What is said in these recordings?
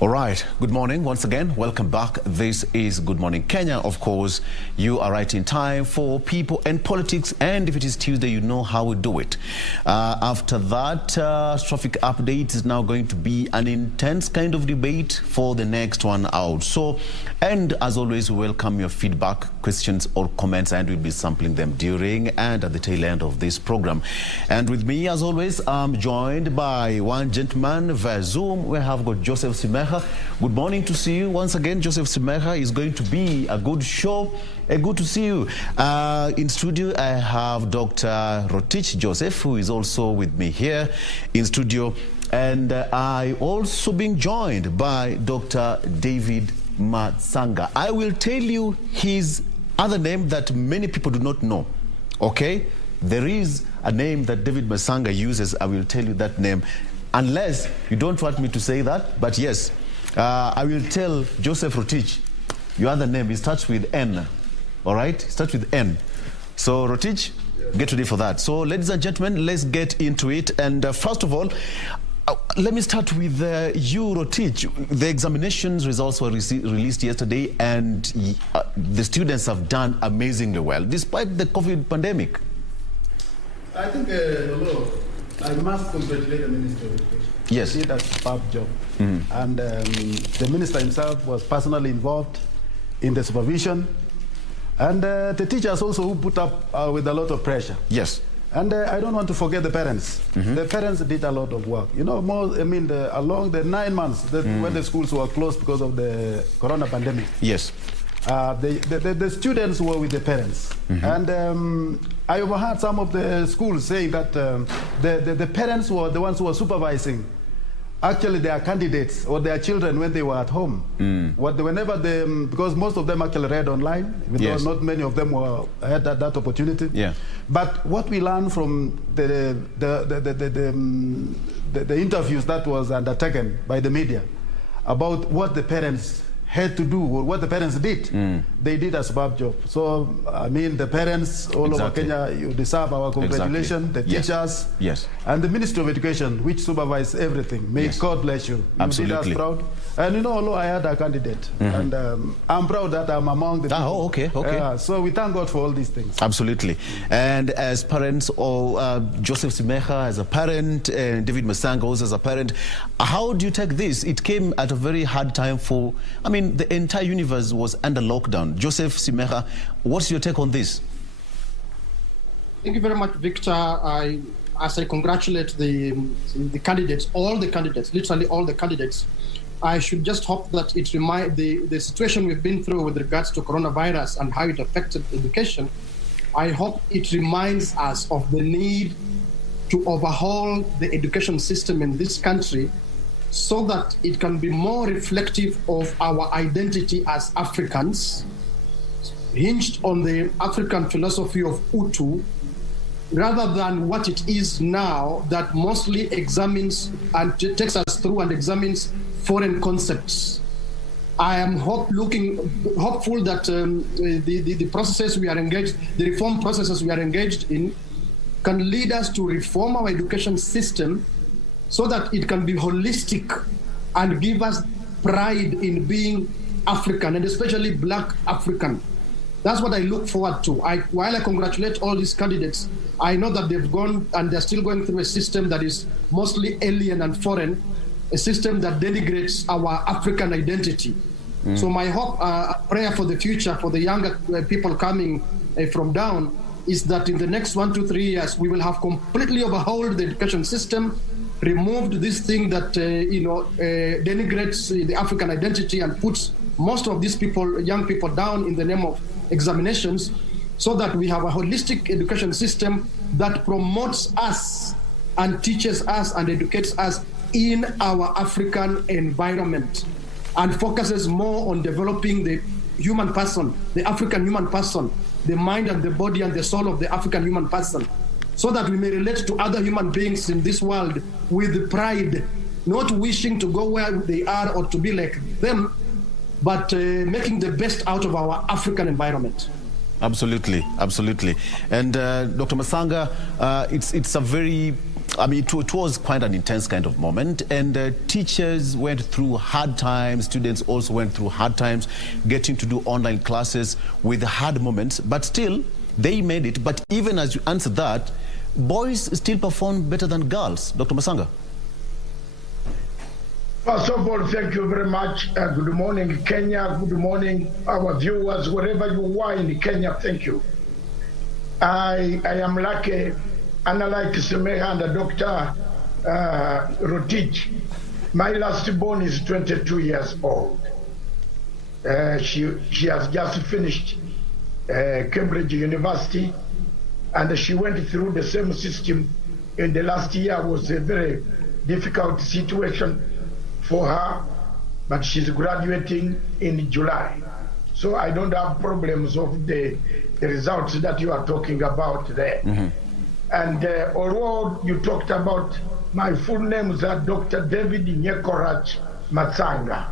All right, good morning once again. Welcome back. This is Good Morning Kenya. Of course, you are right in time for people and politics. And if it is Tuesday, you know how we do it. After that, traffic update is now going to be an intense kind of debate for the next 1 hour. So, and as always, we welcome your feedback, questions or comments, and we'll be sampling them during and at the tail end of this program. And with me, as always, I'm joined by one gentleman via Zoom. We have got Joseph Simekha. Good morning to see you once again. Joseph Simekha. Is going to be a good show. Good to see you. In studio, I have Dr. Rotich Joseph, who is also with me here in studio. And I also being joined by Dr. David Matsanga. I will tell you his other name that many people do not know. Okay? There is a name that David Matsanga uses. I will tell you that name. Unless you don't want me to say that, but yes, I will tell Joseph Rotich, your other name, it starts with N, all right? It starts with N. So Rotich, get ready for that. So ladies and gentlemen, let's get into it. And first of all, let me start with you, Rotich. The examinations results were released yesterday, and the students have done amazingly well, despite the COVID pandemic. I think, Oloo, I must congratulate the Minister of Education. Yes. He did a superb job. And the Minister himself was personally involved in the supervision. And the teachers also who put up with a lot of pressure. Yes. And I don't want to forget the parents. The parents did a lot of work. You know, along the 9 months when the schools were closed because of the corona pandemic. Yes. The students were with the parents. And I overheard some of the schools saying that the parents were the ones who were supervising actually their candidates or their children when they were at home. Because most of them actually read online, even though not many of them had that opportunity. Yeah. But what we learned from the interviews that was undertaken by the media about what the parents had to do, or what the parents did, they did a superb job. So, I mean, the parents all over Kenya, you deserve our congratulations, the teachers, and the Ministry of Education, which supervise everything. May God bless you. Absolutely. You did us proud. And you know, Oloo, I had a candidate, and I'm proud that I'm among the people. Oh, okay. So we thank God for all these things. Absolutely. And as parents, or Joseph Simekha as a parent, David Matsanga also as a parent, how do you take this? It came at a very hard time for, the entire universe was under lockdown. Joseph Simekha, what's your take on this? Thank you very much, Victor. As I congratulate the candidates, all the candidates, literally all the candidates, I should just hope that it reminds the situation we've been through with regards to coronavirus and how it affected education. I hope it reminds us of the need to overhaul the education system in this country so that it can be more reflective of our identity as Africans, hinged on the African philosophy of Utu, rather than what it is now that mostly examines and takes us through and examines foreign concepts. I am hopeful that the processes we are engaged, the reform processes we are engaged in, can lead us to reform our education system so that it can be holistic and give us pride in being African, and especially Black African. That's what I look forward to. While I congratulate all these candidates, I know that they've gone and they're still going through a system that is mostly alien and foreign, a system that denigrates our African identity. So my hope, prayer for the future, for the younger people coming from down, is that in the next 1 to 3 years, we will have completely overhauled the education system, removed this thing that denigrates the African identity and puts most of these people, young people, down in the name of examinations, so that we have a holistic education system that promotes us and teaches us and educates us in our African environment and focuses more on developing the human person, the African human person, the mind and the body and the soul of the African human person, so that we may relate to other human beings in this world with pride, not wishing to go where they are or to be like them, but making the best out of our African environment. Absolutely, absolutely. And Dr. Matsanga, it's a very I mean, it was quite an intense kind of moment, and teachers went through hard times, students also went through hard times, getting to do online classes with hard moments, but still, they made it. But even as you answer that, boys still perform better than girls. Dr. Matsanga. First of all, thank you very much. Good morning, Kenya. Good morning, our viewers, wherever you are in Kenya. Thank you. I am lucky, unlike Simekha and Dr. Rotich. My last born is 22 years old. She has just finished Cambridge University, and she went through the same system in the last year. It was a very difficult situation for her, but she's graduating in July. So I don't have problems of the results that you are talking about there. And although you talked about my full name is Dr.David Matsanga.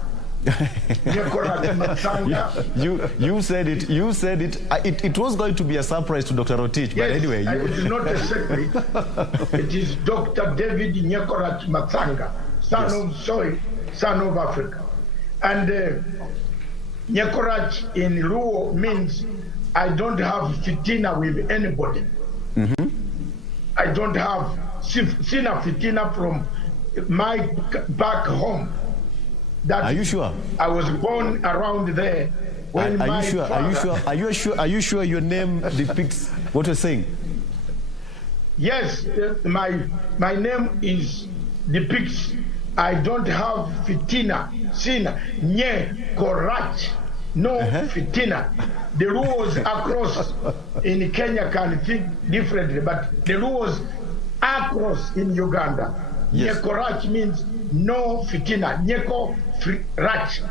You said it. You said it. It was going to be a surprise to Dr. Rotich, but yes, anyway. It is not a secret. It is Dr. David Matsanga, son of Africa. And Nyekorach in Luo means I don't have fitina with anybody. I don't have sina fitina from my back home. Are you sure? I was born around there. When are you sure? Are you sure? Are you sure your name depicts what you're saying? Yes, my name depicts. I don't have fitina, sina, nye, korach, no fitina. The rules across in Kenya can think differently, but the rules across in Uganda, yes. Nye korach means no fitina, nyeko rach.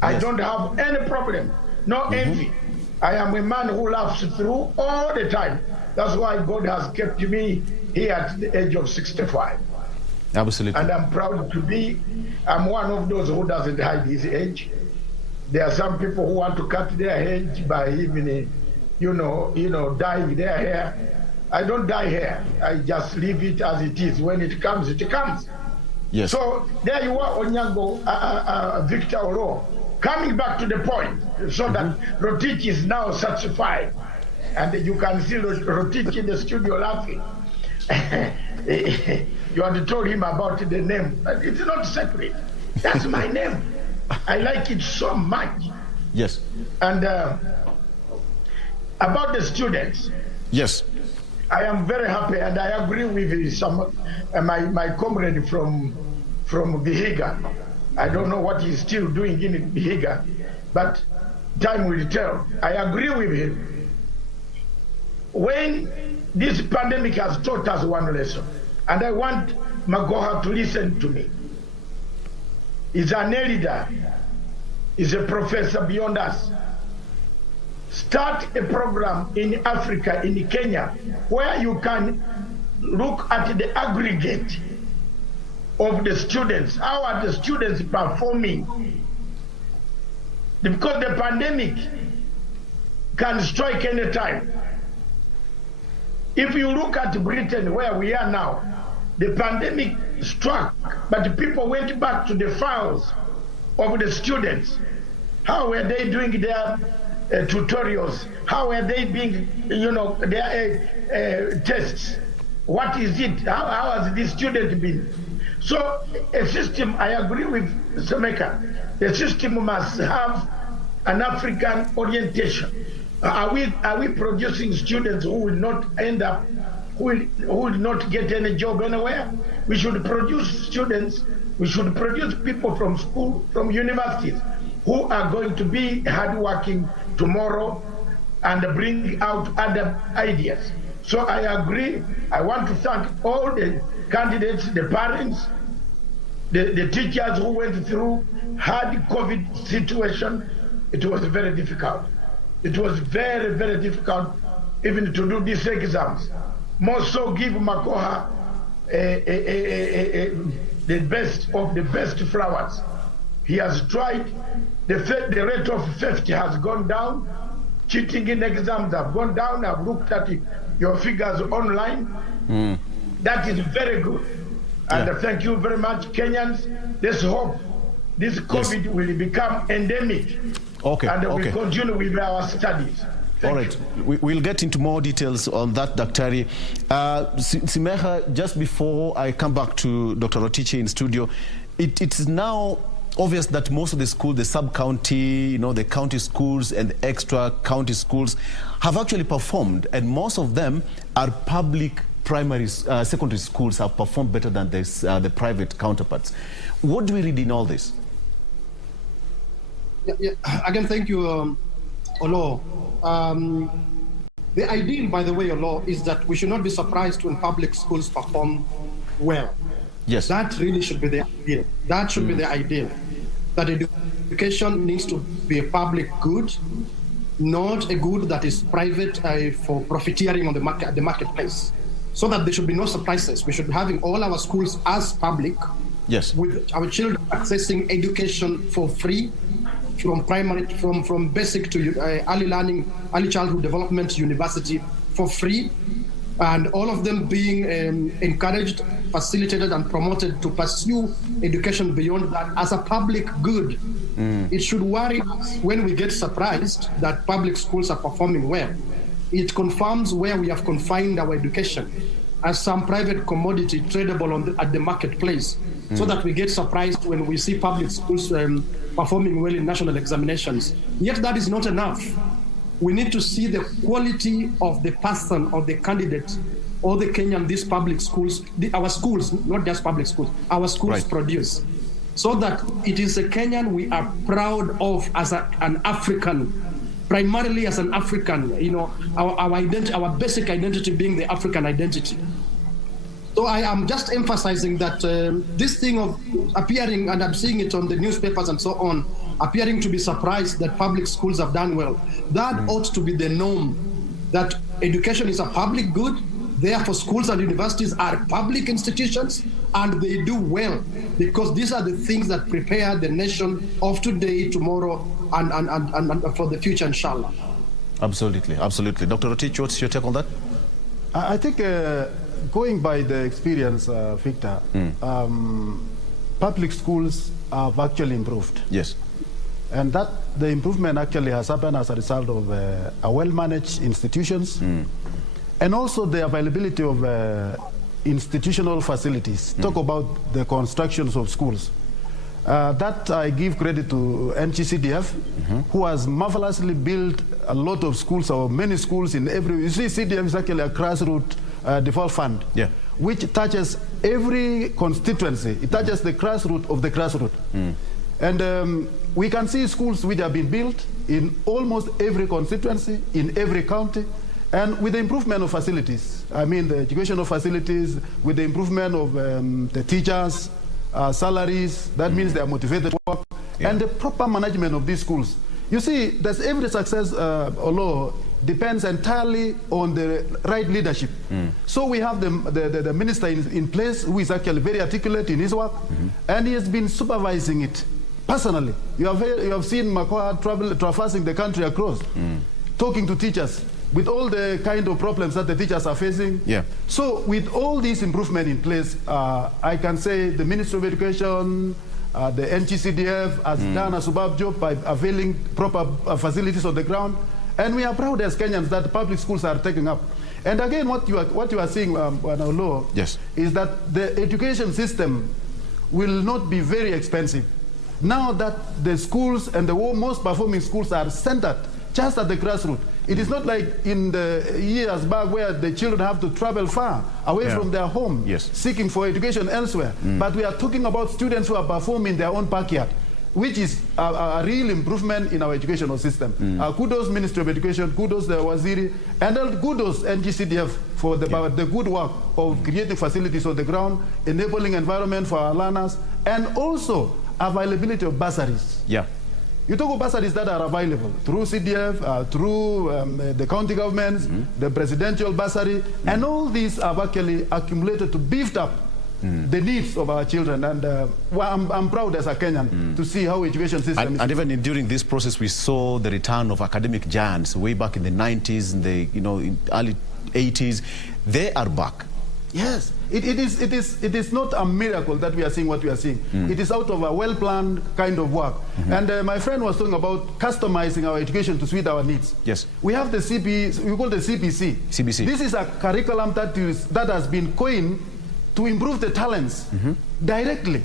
I don't have any problem, no envy. I am a man who laughs through all the time. That's why God has kept me here at the age of 65. Absolutely. And I'm proud to be, I'm one of those who doesn't hide his age. There are some people who want to cut their age by even, dyeing their hair. I don't dye hair. I just leave it as it is. When it comes, it comes. Yes. So there you are, Onyango, Victor Oloo. Coming back to the point, so that Rotich is now satisfied. And you can see Rotich in the studio laughing. You had told him about the name. It's not secret. That's my name. I like it so much. Yes. And about the students. Yes. I am very happy, and I agree with some my comrade from Vihiga. I don't know what he's still doing in Vihiga, but time will tell. I agree with him. When this pandemic has taught us one lesson, and I want Magoha to listen to me. He's an elder. He's a professor beyond us. Start a program in Africa, in Kenya, where you can look at the aggregate of the students. How are the students performing? Because the pandemic can strike any time. If you look at Britain, where we are now, the pandemic struck, but people went back to the files of the students. How were they doing their tutorials? How were they being, their tests? What is it? How has this student been? So a system, I agree with Simekha, the system must have an African orientation. Are we producing students who will not end up, who will not get any job anywhere? We should produce students, we should produce people from school, from universities, who are going to be hardworking tomorrow and bring out other ideas. So I agree. I want to thank all the candidates, the parents, the teachers who went through hard COVID situation. It was very difficult. It was very, very difficult even to do these exams. More so give Makoha the best of the best flowers. He has tried. The rate of theft has gone down. Cheating in exams have gone down. I've looked at your figures online. That is very good. And thank you very much, Kenyans. Let's hope this COVID will become endemic. Okay. And we'll continue with our studies. All right, we'll get into more details on that, Dr. Simekha, just before I come back to Dr. Rotich in studio, it's now obvious that most of the schools, the sub-county, the county schools and the extra county schools have actually performed, and most of them are public primary, secondary schools have performed better than the private counterparts. What do we read in all this? Again, thank you, Oloo. The ideal, by the way, Oloo, is that we should not be surprised when public schools perform well. Yes. That really should be the ideal. That should be the ideal. That education needs to be a public good, not a good that is private for profiteering on the marketplace. So that there should be no surprises. We should be having all our schools as public, with our children accessing education for free, from primary, from basic to early learning, early childhood development to university for free, and all of them being encouraged, facilitated, and promoted to pursue education beyond that as a public good. It should worry us when we get surprised that public schools are performing well. It confirms where we have confined our education as some private commodity tradable at the marketplace, so that we get surprised when we see public schools performing well in national examinations. Yet that is not enough. We need to see the quality of the person or the candidate or the Kenyan these public schools, our schools, not just public schools, our schools produce, so that it is a Kenyan we are proud of as an African, primarily as an African, our identity, our basic identity being the African identity. So I am just emphasizing that this thing of appearing, and I'm seeing it on the newspapers and so on, appearing to be surprised that public schools have done well. That ought to be the norm, that education is a public good, therefore schools and universities are public institutions, and they do well, because these are the things that prepare the nation of today, tomorrow, and for the future, inshallah. Absolutely, absolutely. Dr. Rotich, what's your take on that? I think going by the experience, Victor, public schools have actually improved. Yes. And that the improvement actually has happened as a result of a well-managed institutions, and also the availability of institutional facilities. Talk about the constructions of schools. That I give credit to NGCDF, who has marvelously built a lot of schools, or many schools in every. You see, CDF is actually a grassroots default fund, which touches every constituency. It touches the grassroots of the grassroots. And we can see schools which have been built in almost every constituency, in every county, and with the improvement of facilities. I mean, the educational facilities, with the improvement of the teachers, salaries, that means they are motivated to work, and the proper management of these schools. You see, there's every success, Oloo, depends entirely on the right leadership. So we have the minister in place who is actually very articulate in his work, and he has been supervising it personally. You have seen Matsanga traversing the country across, talking to teachers with all the kind of problems that the teachers are facing. So with all these improvements in place, I can say the Ministry of Education, the NGCDF has done a superb job by availing proper facilities on the ground. And we are proud as Kenyans that public schools are taking up. And again, what you are seeing, Oloo, is that the education system will not be very expensive. Now that the schools and the most performing schools are centered just at the grassroots. It is not like in the years back where the children have to travel far away from their home, seeking for education elsewhere. But we are talking about students who are performing in their own backyard, which is a real improvement in our educational system. Kudos Ministry of Education, kudos the Waziri, and kudos NGCDF for the good work of creating facilities on the ground, enabling environment for our learners, and also availability of bursaries. You talk about bursaries that are available through CDF, through the county governments, the presidential bursary, and all these have actually accumulated to beef up the needs of our children. And I'm proud as a Kenyan to see how education system is. And even during this process, we saw the return of academic giants way back in the 90s, in the in early 80s. They are back. Yes, it is not a miracle that we are seeing what we are seeing. It is out of a well-planned kind of work. And my friend was talking about customizing our education to suit our needs. Yes. We have the we call the CBC. CBC. This is a curriculum that has been coined to improve the talents directly.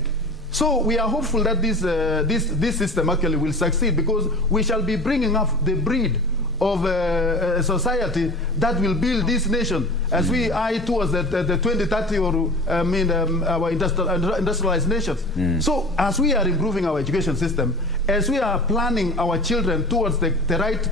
So we are hopeful that this system actually will succeed, because we shall be bringing up the breed of a society that will build this nation as we eye towards the 2030 or our industrialized nations. So as we are improving our education system, as we are planning our children towards the right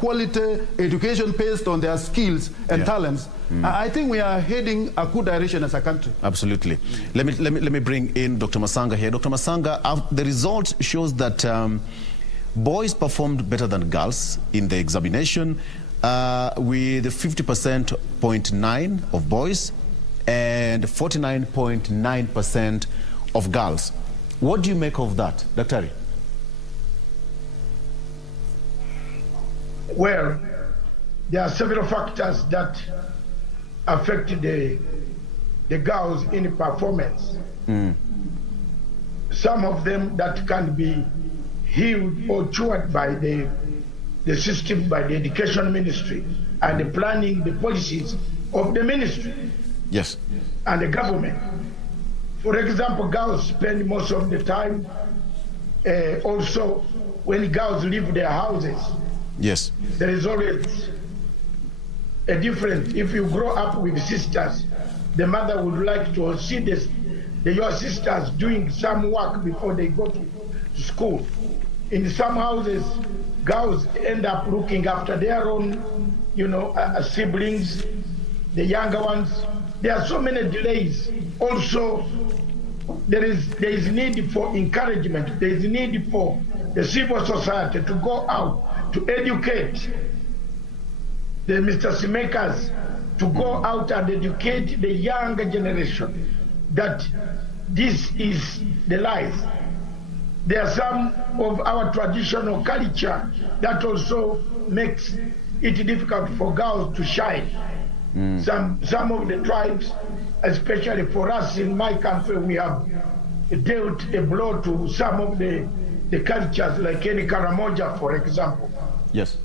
quality education based on their skills and talents, I think we are heading a good direction as a country. Absolutely. Let me bring in Dr. Matsanga here. Dr. Matsanga, the result shows that boys performed better than girls in the examination, with 50.9% of boys and 49.9% of girls. What do you make of that, Dr.? Well, there are several factors that affect the girls in performance. Some of them that can be healed or cured by the system, by the education ministry and the planning, the policies of the ministry. Yes. And the government. For example, girls spend most of the time also when girls leave their houses. Yes. There is always a difference. If you grow up with sisters, the mother would like to see your sisters doing some work before they go to school. In some houses, girls end up looking after their own, siblings, the younger ones. There are so many delays. Also, there is need for encouragement. There is need for the civil society to go out to educate the Mr. Simekhas, to go out and educate the younger generation that this is the life. There are some of our traditional culture that also makes it difficult for girls to shine. Some of the tribes, especially for us in my country, we have dealt a blow to some of the cultures, like any Karamoja, for example. Yes.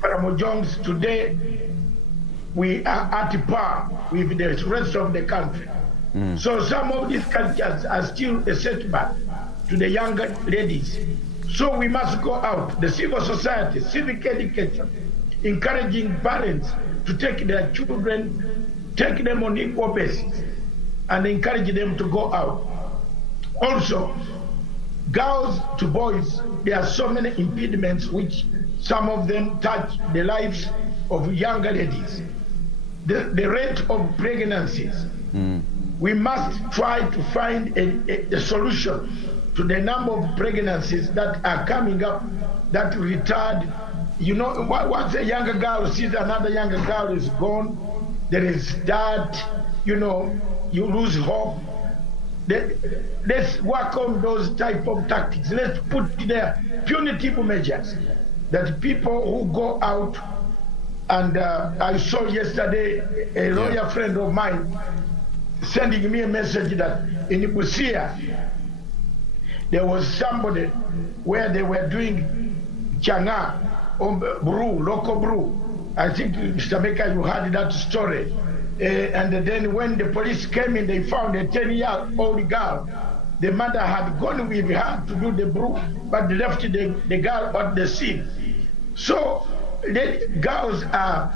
Karamojongs today, we are at par with the rest of the country. So some of these cultures are still a setback to the younger ladies. So we must go out, the civil society, civic education, encouraging parents to take their children, take them on equal basis, and encourage them to go out. Also, girls to boys, there are so many impediments which some of them touch the lives of younger ladies. The rate of pregnancies. We must try to find a solution to the number of pregnancies that are coming up that retard. Once a younger girl sees another younger girl is gone, there is that, you lose hope. Let's work on those type of tactics. Let's put there punitive measures that people who go out, and I saw yesterday a lawyer friend of mine sending me a message that in Busia, there was somebody where they were doing changa, brew, local brew. I think, Mr. Baker, you heard that story. And then when the police came in, they found a 10-year-old girl. The mother had gone with her to do the brew, but left the girl at the scene. So the girls are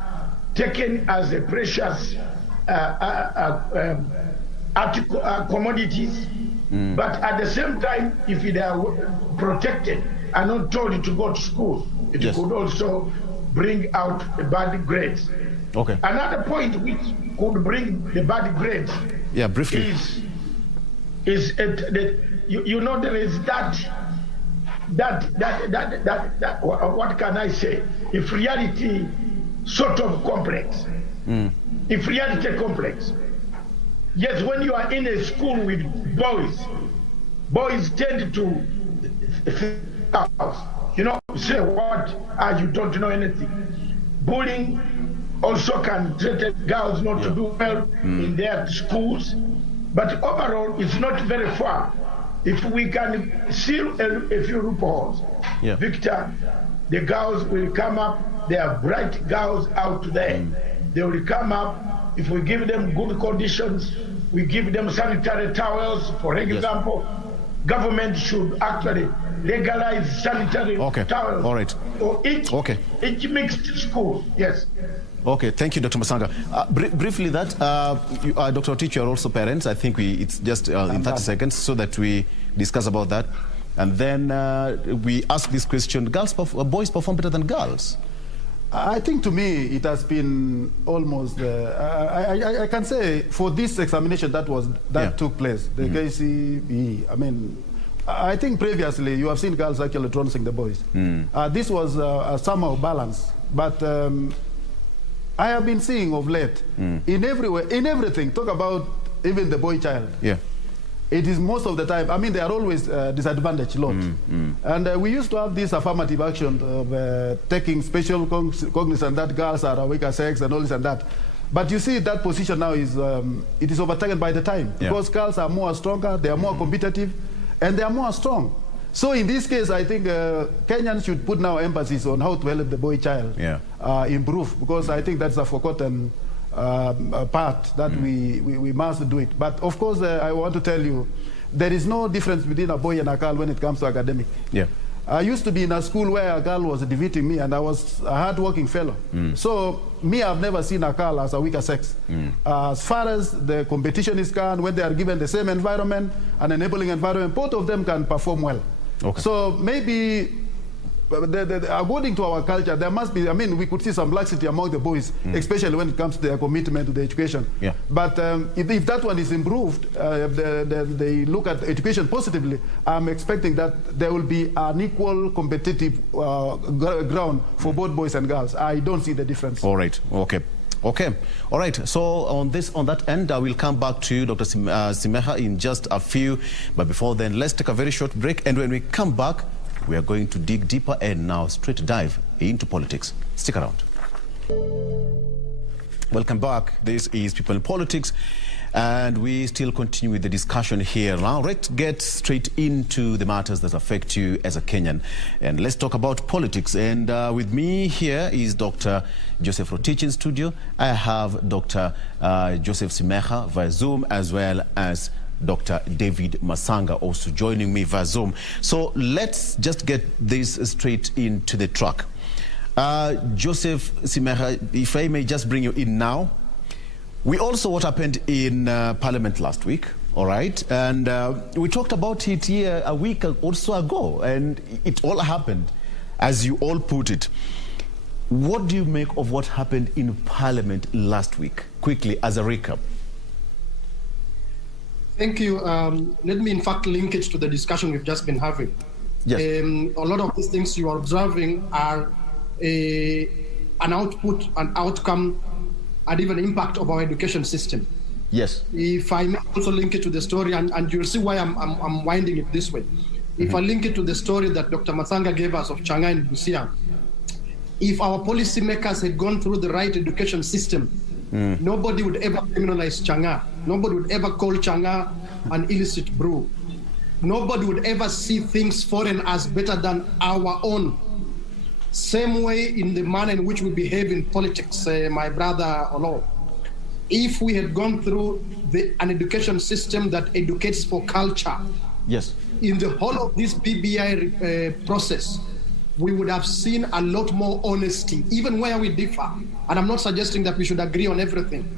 taken as a precious commodities. But at the same time, if they are protected and not told to go to school, it could also bring out the bad grades. Okay. Another point which could bring the bad grades, briefly, is there is that what can I say? Inferiority sort of complex. Inferiority complex. Yes, when you are in a school with boys tend to say, what? You don't know anything. Bullying also can threaten girls not to do well in their schools. But overall, it's not very far. If we can seal a few loopholes, Victor, the girls will come up. There are bright girls out there. They will come up. If we give them good conditions, we give them sanitary towels, for example. Government should actually legalize sanitary towels. All right. Or each mixed school. Yes. Okay, thank you, Dr. Matsanga. Briefly, that Dr. Rotich, you are also parents. I think it's just in 30 seconds so that we discuss about that, and then we ask this question: boys perform better than girls? I think to me it has been almost. I can say for this examination that took place, the KCSE. I mean, I think previously you have seen girls actually trouncing the boys. This was somehow balanced, but. I have been seeing of late, in everything, talk about even the boy child. Yeah. It is most of the time, I mean, they are always disadvantaged lot. And we used to have this affirmative action of taking special cognizance that girls are a weaker sex and all this and that. But you see that position now is, it is overtaken by the time. Because girls are more stronger, they are more competitive, and they are more strong. So in this case, I think Kenyans should put now emphasis on how to help the boy child improve, because I think that's a forgotten part that we must do it. But of course, I want to tell you, there is no difference between a boy and a girl when it comes to academic. I used to be in a school where a girl was defeating me, and I was a hard-working fellow. So me, I've never seen a girl as a weaker sex. As far as the competition is concerned, when they are given the same environment, an enabling environment, both of them can perform well. So maybe, according to our culture, there must be, I mean, we could see some laxity among the boys, especially when it comes to their commitment to the education. But if that one is improved, they look at education positively, I'm expecting that there will be an equal competitive ground for both boys and girls. I don't see the difference. All right. Okay. Okay. All right. So on that end, I will come back to you, Dr. Simekha, in just a few. But before then, let's take a very short break. And when we come back, we are going to dig deeper and now straight dive into politics. Stick around. Welcome back. This is People in Politics. And we still continue with the discussion here. Now, let's get straight into the matters that affect you as a Kenyan. And let's talk about politics. And with me here is Dr. Joseph Rotich in studio. I have Dr. Joseph Simekha via Zoom, as well as Dr. David Matsanga also joining me via Zoom. So let's just get this straight into the track. Joseph Simekha, if I may just bring you in now. We also what happened in Parliament last week, all right? And we talked about it here a week or so ago, and it all happened, as you all put it. What do you make of what happened in Parliament last week? Quickly, as a recap. Thank you. Let me, in fact, link it to the discussion we've just been having. Yes. A lot of these things you are observing are an output, an outcome, and even impact of our education system. Yes. If I may also link it to the story, and you'll see why I'm winding it this way. If I link it to the story that Dr. Matsanga gave us of Changa and Busia, if our policymakers had gone through the right education system, nobody would ever criminalize Changa. Nobody would ever call Changa an illicit brew. Nobody would ever see things foreign as better than our own. Same way in the manner in which we behave in politics, my brother Oloo. If we had gone through an education system that educates for culture, yes, in the whole of this BBI process, we would have seen a lot more honesty, even where we differ. And I'm not suggesting that we should agree on everything.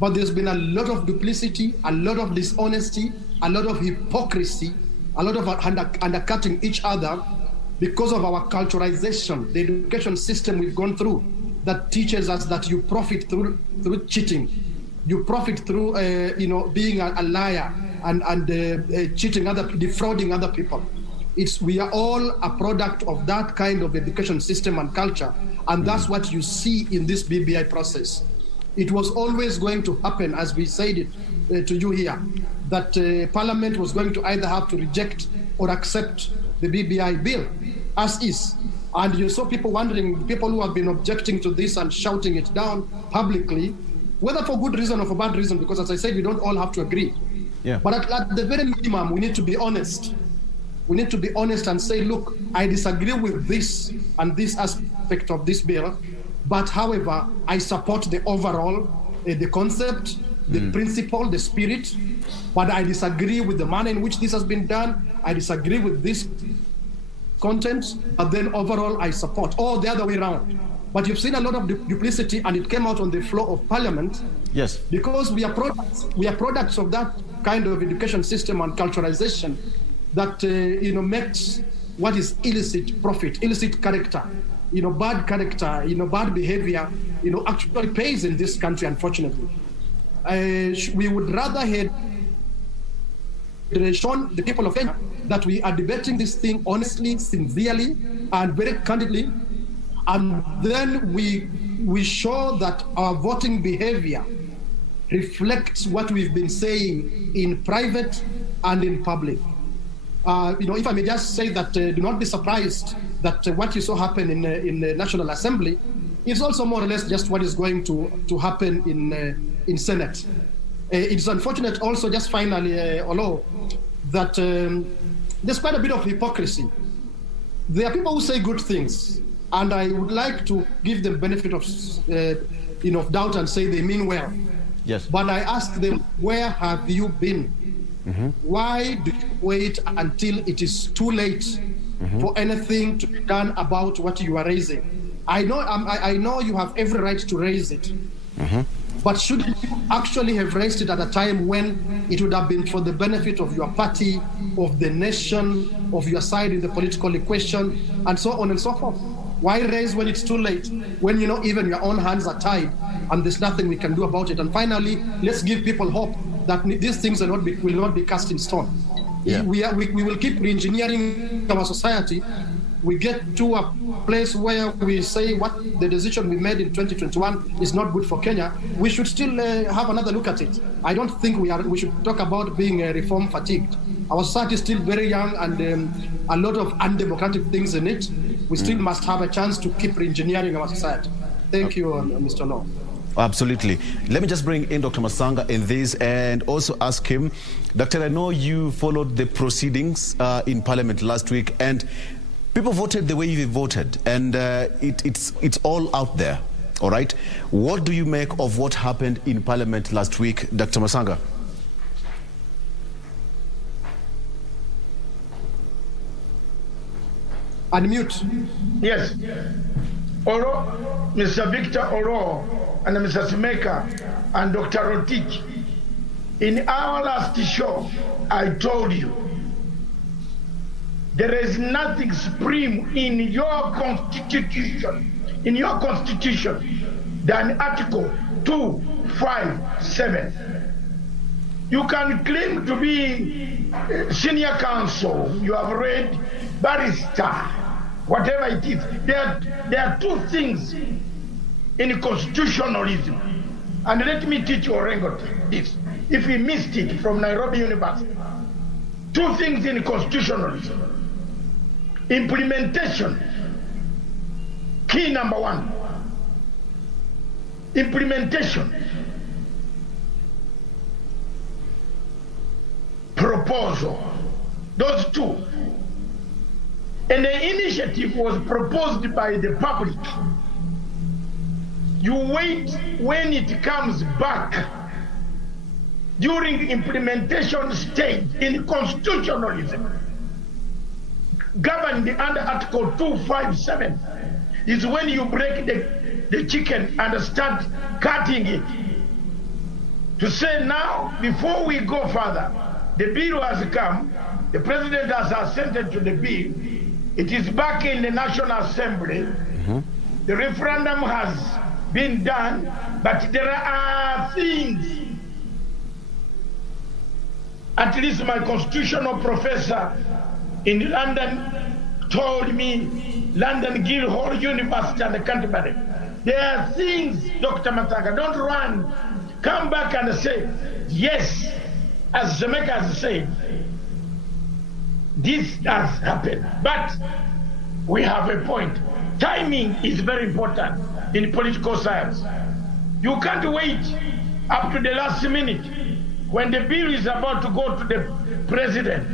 But there's been a lot of duplicity, a lot of dishonesty, a lot of hypocrisy, a lot of undercutting each other, because of our culturalization, the education system we've gone through that teaches us that you profit through cheating. You profit through, being a liar and cheating defrauding other people. We are all a product of that kind of education system and culture. And that's what you see in this BBI process. It was always going to happen, as we said it to you here, that Parliament was going to either have to reject or accept the BBI bill as is. And you saw people wondering, people who have been objecting to this and shouting it down publicly, whether for good reason or for bad reason, because as I said, we don't all have to agree. Yeah. But at the very minimum, we need to be honest. We need to be honest and say, look, I disagree with this and this aspect of this bill, but however, I support the overall, the concept, the principle, the spirit, but I disagree with the manner in which this has been done. I disagree with this content, but then overall I support, or the other way around. But you've seen a lot of duplicity, and it came out on the floor of Parliament. Yes. Because we are products of that kind of education system and culturalization that makes what is illicit profit, illicit character, bad character, bad behavior, actually pays in this country, unfortunately. We would rather have shown the people of Kenya that we are debating this thing honestly, sincerely, and very candidly, and then we show that our voting behavior reflects what we've been saying in private and in public. If I may just say that, do not be surprised that what you saw happen in the National Assembly is also more or less just what is going to happen in Senate. It's unfortunate also, just finally, Oloo, that there's quite a bit of hypocrisy. There are people who say good things, and I would like to give them benefit of doubt and say they mean well. Yes. But I ask them, where have you been? Why do you wait until it is too late for anything to be done about what you are raising? I know you have every right to raise it, but should you actually have raised it at a time when it would have been for the benefit of your party, of the nation, of your side in the political equation, and so on and so forth? Why raise when it's too late, when even your own hands are tied and there's nothing we can do about it? And finally, let's give people hope that these things will not be cast in stone. Yeah. We will keep re-engineering our society. We get to a place where we say what the decision we made in 2021 is not good for Kenya. We should still have another look at it. I don't think we should talk about being reform fatigued. Our society is still very young, and a lot of undemocratic things in it. We still must have a chance to keep re-engineering our society. Thank you, Mr. Law. Absolutely. Let me just bring in Dr. Matsanga in this and also ask him, Doctor, I know you followed the proceedings in Parliament last week, and people voted the way you voted, and it's all out there, all right? What do you make of what happened in Parliament last week, Dr. Matsanga? Unmute. Yes. Oloo, Mr. Victor Oloo and Mr. Simekha and Dr. Rotich, in our last show, I told you, there is nothing supreme in your constitution, than Article 257. You can claim to be senior counsel, you have read barrister, whatever it is. There are two things in constitutionalism. And let me teach you Orengo this, if he missed it from Nairobi University. Two things in constitutionalism. Implementation, key number one. Implementation. Proposal. Those two. And the initiative was proposed by the public. You wait when it comes back during the implementation stage in constitutionalism, governed under Article 257, is when you break the chicken and start cutting it. To say now, before we go further, the bill has come, the president has assented to the bill, it is back in the National Assembly, the referendum has been done, but there are things, at least my constitutional professor in London told me, London Guildhall University and Canterbury, there are things, Dr. Matsanga, don't run, come back and say, yes, as Simekha has said, this has happened. But we have a point. Timing is very important in political science. You can't wait up to the last minute when the bill is about to go to the president.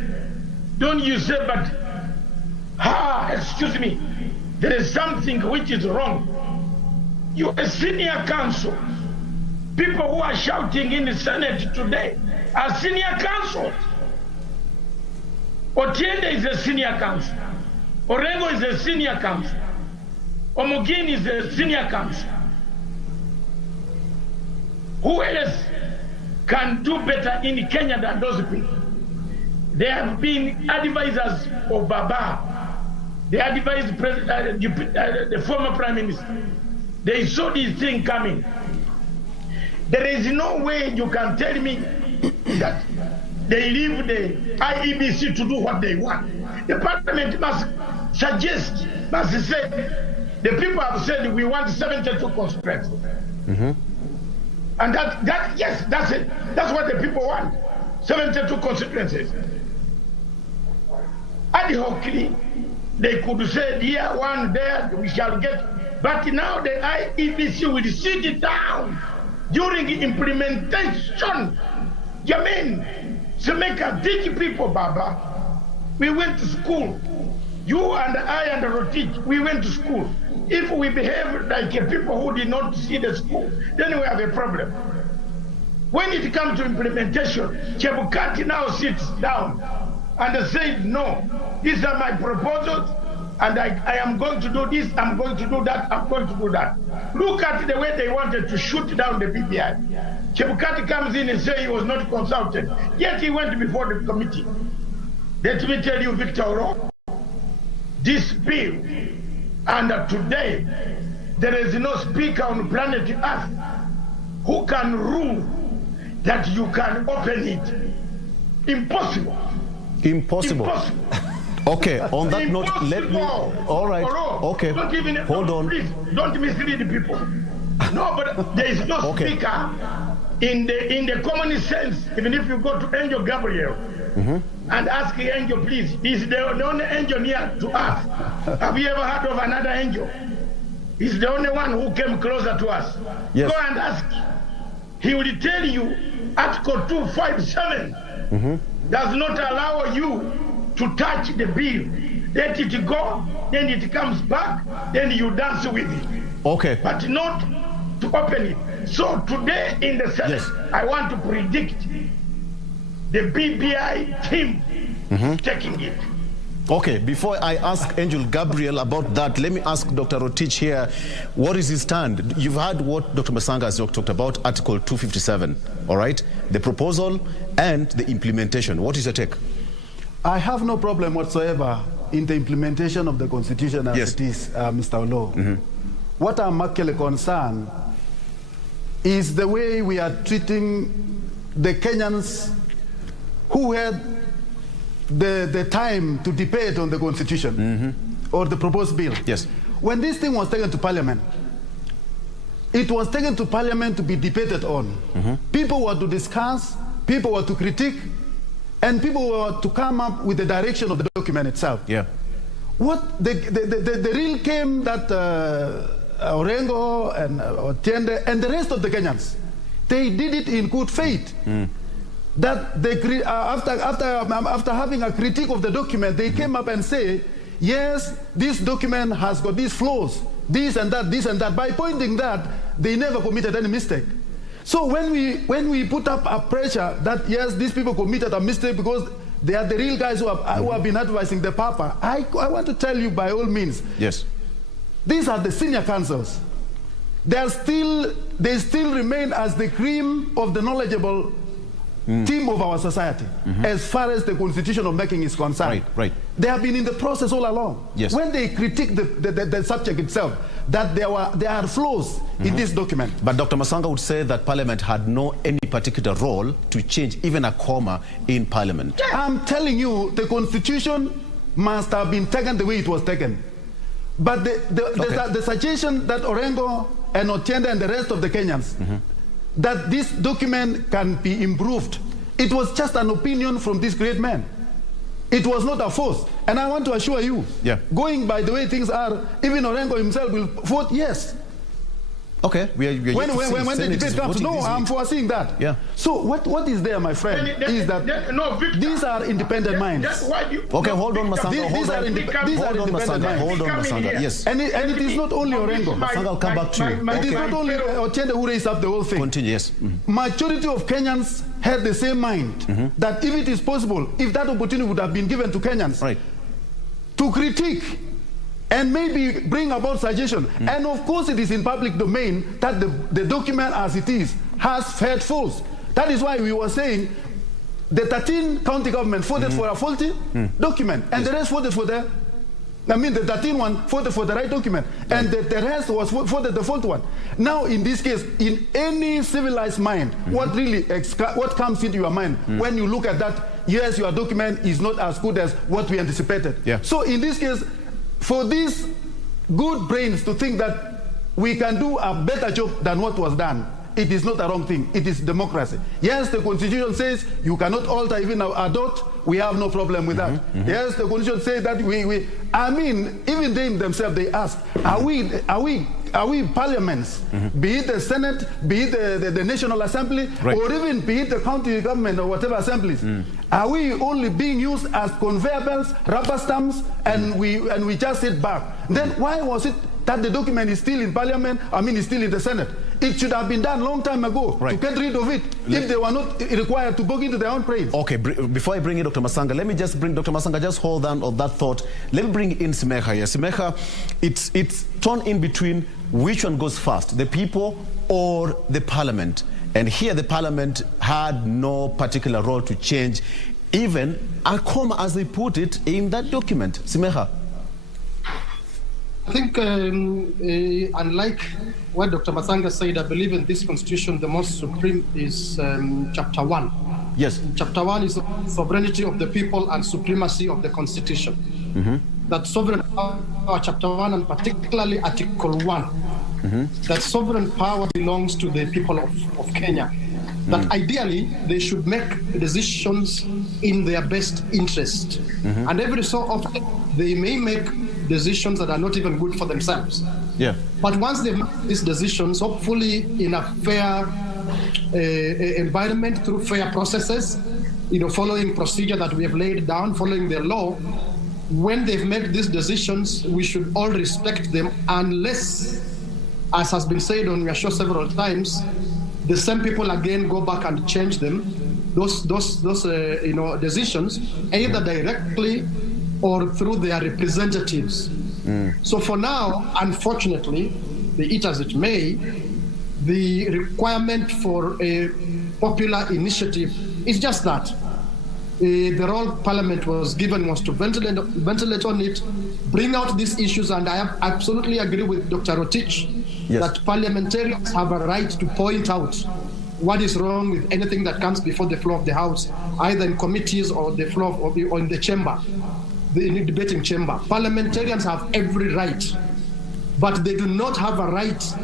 Don't you say, but, excuse me, there is something which is wrong. You're a senior counsel. People who are shouting in the Senate today are senior counsels. Otiende is a senior counsel. Orengo is a senior counsel. Omogin is a senior counsel. Who else can do better in Kenya than those people? They have been advisors of Baba. They advised the former prime minister. They saw this thing coming. There is no way you can tell me that they leave the IEBC to do what they want. The parliament must suggest, must say, the people have said we want 72 constituencies. And yes, that's it. That's what the people want. 72 constituencies. Ad hocly, they could say here, one there, we shall get. But now the IEBC will sit down during implementation. Yamin, Simekha, teach people, Baba. We went to school. You and I and Rotich, we went to school. If we behave like people who did not see the school, then we have a problem. When it comes to implementation, Chebukati now sits down and said, no, these are my proposals, and I am going to do this, I'm going to do that, I'm going to do that. Look at the way they wanted to shoot down the BBI. Chebukati comes in and says he was not consulted, yet he went before the committee. Let me tell you, Victor Oloo, this bill, and today, there is no speaker on planet Earth who can rule that you can open it. Impossible. Impossible. Impossible. Okay, on that note, let me... All right, okay, hold on. Please, don't mislead the people. No, but there is no speaker in the common sense. Even if you go to Angel Gabriel and ask the angel, please, he's the only angel near to us. Have you ever heard of another angel? He's the only one who came closer to us. Yes. Go and ask. He will tell you Article 257 does not allow you to touch the bill. Let it go, then it comes back, then you dance with it. Okay. But not to open it. So today in the Senate, yes, I want to predict the BBI team taking it. Okay, before I ask Angel Gabriel about that, let me ask Dr. Rotich here, what is his stand? You've heard what Dr. Matsanga has talked about, Article 257, all right? The proposal and the implementation. What is your take? I have no problem whatsoever in the implementation of the Constitution as it is, Mr. Oloo. What I'm actually concerned is the way we are treating the Kenyans who had the time to debate on the Constitution or the proposed bill. Yes. When this thing was taken to Parliament, it was taken to Parliament to be debated on. People were to discuss, people were to critique, and people were to come up with the direction of the document itself. Yeah. What the real came that Orengo and Otiende and the rest of the Kenyans, they did it in good faith. That they, after having a critique of the document, they came up and say, yes, this document has got these flaws, this and that, this and that. By pointing that, they never committed any mistake. So when we put up a pressure that, yes, these people committed a mistake because they are the real guys who have been advising the Papa, I want to tell you by all means, yes, these are the senior councils. They still remain as the cream of the knowledgeable team of our society, as far as the constitutional making is concerned. Right. They have been in the process all along. Yes. When they critique the subject itself, that there are flaws in this document. But Dr. Matsanga would say that Parliament had no any particular role to change even a comma in Parliament. I'm telling you, the Constitution must have been taken the way it was taken. But the suggestion that Orengo and Otiende and the rest of the Kenyans, that this document can be improved, it was just an opinion from this great man. It was not a force. And I want to assure you, going by the way things are, even Orengo himself will vote yes. Okay, when the debate comes, no, I'm foreseeing that. Yeah. So what is there, my friend, is that these are independent minds. Okay, hold on, Matsanga. These are independent minds. Hold on, Matsanga. Yes. And it is not only Orengo. Matsanga, I'll come back to you. It is not only Otiende who raised up the whole thing. Continue, yes. Majority of Kenyans had the same mind, that if it is possible, if that opportunity would have been given to Kenyans to critique and maybe bring about suggestion. And of course it is in public domain that the document as it is has fared false. That is why we were saying the 13 county government voted for a faulty document, and the rest voted for the 13 one voted for the right document, and the rest was voted the faulty one. Now in this case, in any civilized mind, what comes into your mind when you look at that, yes, your document is not as good as what we anticipated. So in this case, for these good brains to think that we can do a better job than what was done, it is not a wrong thing. It is democracy. Yes, the Constitution says you cannot alter even a dot. We have no problem with that. Yes, the Constitution says that even they themselves, they ask, are we parliaments, be it the Senate, be it the National Assembly, or even be it the county government or whatever assemblies, are we only being used as conveyor belts, rubber stamps, and we just sit back? Then why was it that the document is still in parliament, is still in the Senate? It should have been done long time ago to get rid of it if they were not required to go into their own brains. Okay, before I bring in Dr. Matsanga, let me just bring Dr. Matsanga, just hold on that thought. Let me bring in Simekha here. Simekha, it's torn in between which one goes first, the people or the parliament. And here the parliament had no particular role to change, even a comma as they put it in that document. Simekha. I think, unlike what Dr. Matsanga said, I believe in this constitution, the most supreme is chapter 1. Yes. Chapter 1 is sovereignty of the people and supremacy of the constitution. That sovereign power, chapter 1, and particularly article 1, that sovereign power belongs to the people of Kenya. That ideally, they should make decisions in their best interest. And every so often, they may make decisions that are not even good for themselves. But once they make these decisions, hopefully in a fair environment, through fair processes, following procedure that we have laid down, following the law, when they've made these decisions, we should all respect them, unless, as has been said on your show several times, the same people again go back and change them, those decisions, either directly or through their representatives. So for now, unfortunately, be it as it may, the requirement for a popular initiative is just that. The role Parliament was given was to ventilate on it, bring out these issues, and I absolutely agree with Dr. Rotich that parliamentarians have a right to point out what is wrong with anything that comes before the floor of the House, either in committees or the floor or in the chamber, the debating chamber. Parliamentarians have every right, but they do not have a right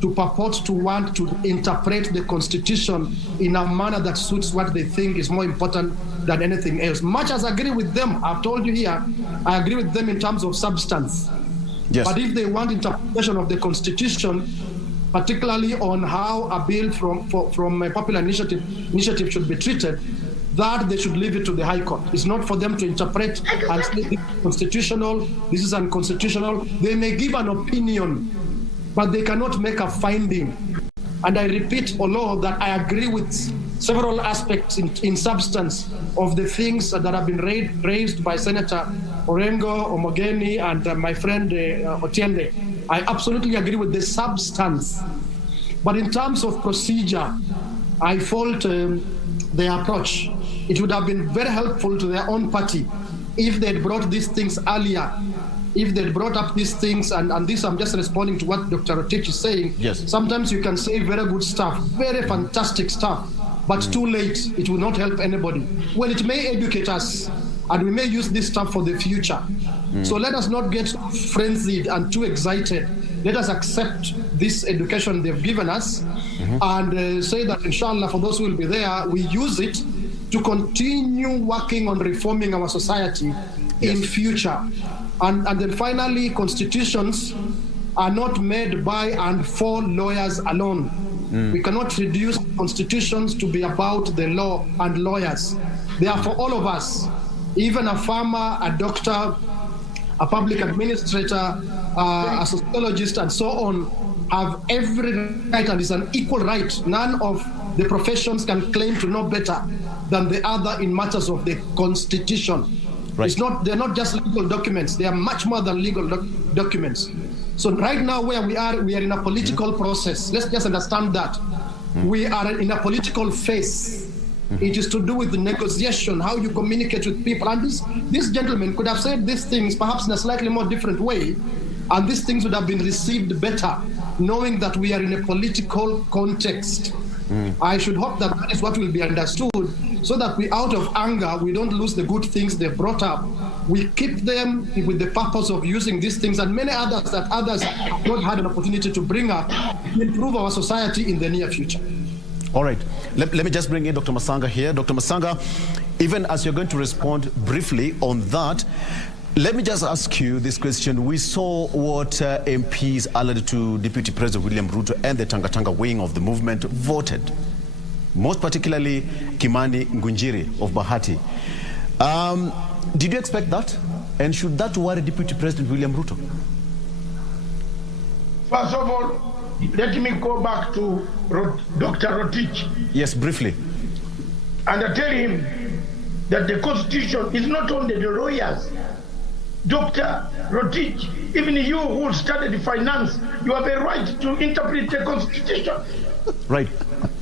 to purport to want to interpret the Constitution in a manner that suits what they think is more important than anything else. Much as I agree with them, I've told you here, I agree with them in terms of substance. But if they want interpretation of the Constitution, particularly on how a bill from a popular initiative should be treated, that they should leave it to the High Court. It's not for them to interpret and say this is constitutional, this is unconstitutional. They may give an opinion, but they cannot make a finding. And I repeat, Oloo, that I agree with several aspects in substance of the things that have been raised by Senator Orengo, Omogeni, and my friend Otiende. I absolutely agree with the substance. But in terms of procedure, I fault their approach. It would have been very helpful to their own party if they'd brought these things earlier, if they'd brought up these things, and this I'm just responding to what Dr. Rotich is saying. Sometimes you can say very good stuff, very fantastic stuff, but too late, it will not help anybody. Well, it may educate us, and we may use this stuff for the future. So let us not get frenzied and too excited. Let us accept this education they've given us and say that, inshallah, for those who will be there, we use it to continue working on reforming our society in future. And then finally, constitutions are not made by and for lawyers alone. We cannot reduce constitutions to be about the law and lawyers. They are for all of us. Even a farmer, a doctor, a public administrator, a sociologist, and so on have every right, and it's an equal right. None of the professions can claim to know better than the other in matters of the Constitution. Right. They're not just legal documents. They are much more than legal documents. So right now where we are in a political process. Let's just understand that. We are in a political phase. It is to do with the negotiation, how you communicate with people. And this gentleman could have said these things perhaps in a slightly more different way, and these things would have been received better, knowing that we are in a political context. I should hope that that is what will be understood, so that we, out of anger, we don't lose the good things they brought up. We keep them with the purpose of using these things and many others that others have not had an opportunity to bring up to improve our society in the near future. All right. Let me just bring in Dr. Matsanga here. Dr. Matsanga, even as you're going to respond briefly on that, let me just ask you this question. We saw what MPs allied to Deputy President William Ruto and the Tanga wing of the movement voted, most particularly Kimani Ngunjiri of Bahati. Did you expect that? And should that worry Deputy President William Ruto? First of all, let me go back to Dr. Rotich. Yes, briefly. And I tell him that the Constitution is not only the lawyers. Dr. Rotich, even you who studied finance, you have a right to interpret the Constitution. Right.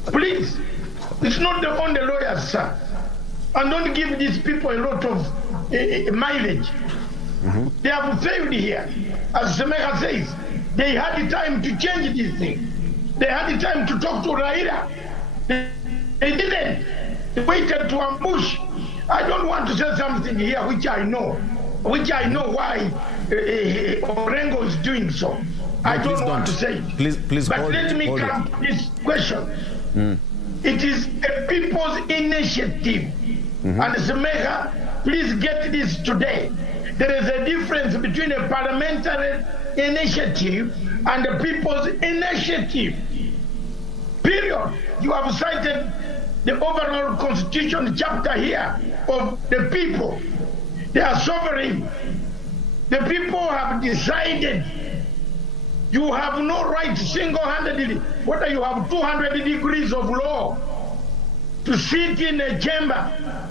Please, it's not the only lawyers, sir. And don't give these people a lot of mileage. They have failed here. As Simekha says, they had the time to change this thing. They had the time to talk to Raila. They didn't. They waited to ambush. I don't want to say something here which I know why Orengo is doing so. No, I don't want to say it. Please but let me come to this question. It is a people's initiative. And Simekha, please get this today. There is a difference between a parliamentary initiative and a people's initiative. Period. You have cited the overall constitution chapter here of the people. They are sovereign. The people have decided. You have no right single-handedly, whether you have 200 degrees of law, to sit in a chamber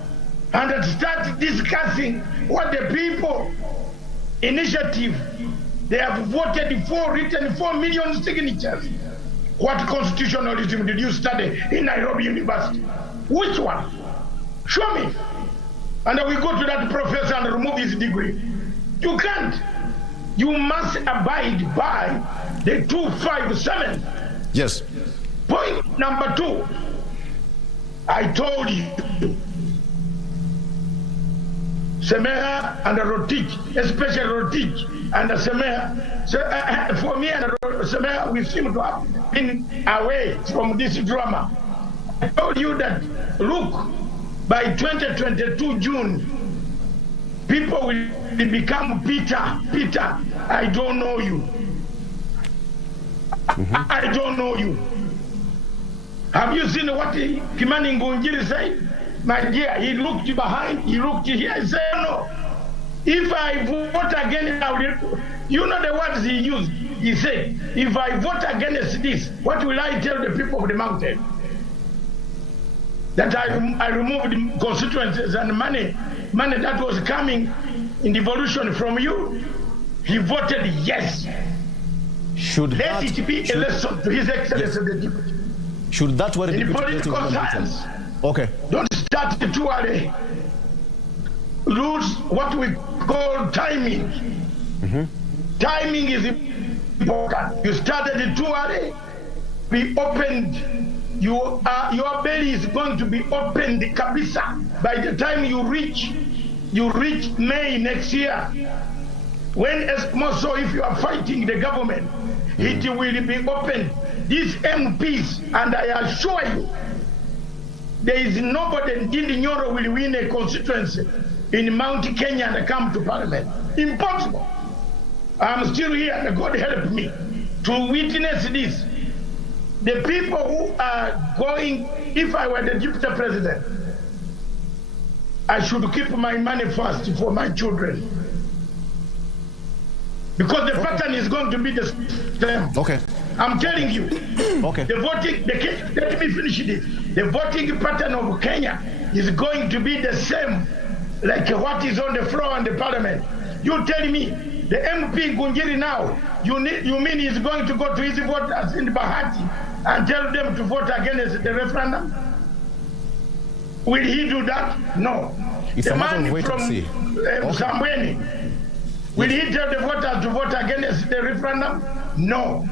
and start discussing what the people initiative they have voted for, written 4 million signatures. What constitutionalism did you study in Nairobi University? Which one? Show me. And then we go to that professor and remove his degree. You can't. You must abide by the 257. Yes. Point number 2. I told you, Simekha and Rotich, especially Rotich and Simekha. So, for me and Simekha, we seem to have been away from this drama. I told you that, look, by 2022 June, people will become Peter, I don't know you. I don't know you. Have you seen what Kimani Ngunjiri said? My dear, he looked behind, he looked here, he said, no. If I vote against, you know the words he used. He said, if I vote against this, what will I tell the people of the mountain? That I removed constituencies and money that was coming in devolution from you. He voted yes. Let it be a lesson to His Excellency the Deputy. Should that worry in political science? Okay. Don't start too early. Lose what we call timing. Timing is important. You started too early. Be opened. Your belly is going to be opened, kabisa, by the time you reach May next year. When so if you are fighting the government, it will be opened. These MPs, and I assure you, there is nobody in Nyoro will win a constituency in Mount Kenya and come to parliament. Impossible. I'm still here, and God help me to witness this. The people who are going, if I were the deputy president, I should keep my money first for my children. Because the pattern is going to be the same. Okay. I'm telling you. Okay. Let me finish this. The voting pattern of Kenya is going to be the same like what is on the floor in the parliament. You tell me, the MP Gunjiri now, you mean he's going to go to his voters in Bahati and tell them to vote against the referendum? Will he do that? No. It's the a matter man of wait from and see. Sambweni, will he tell the voters to vote against the referendum? No.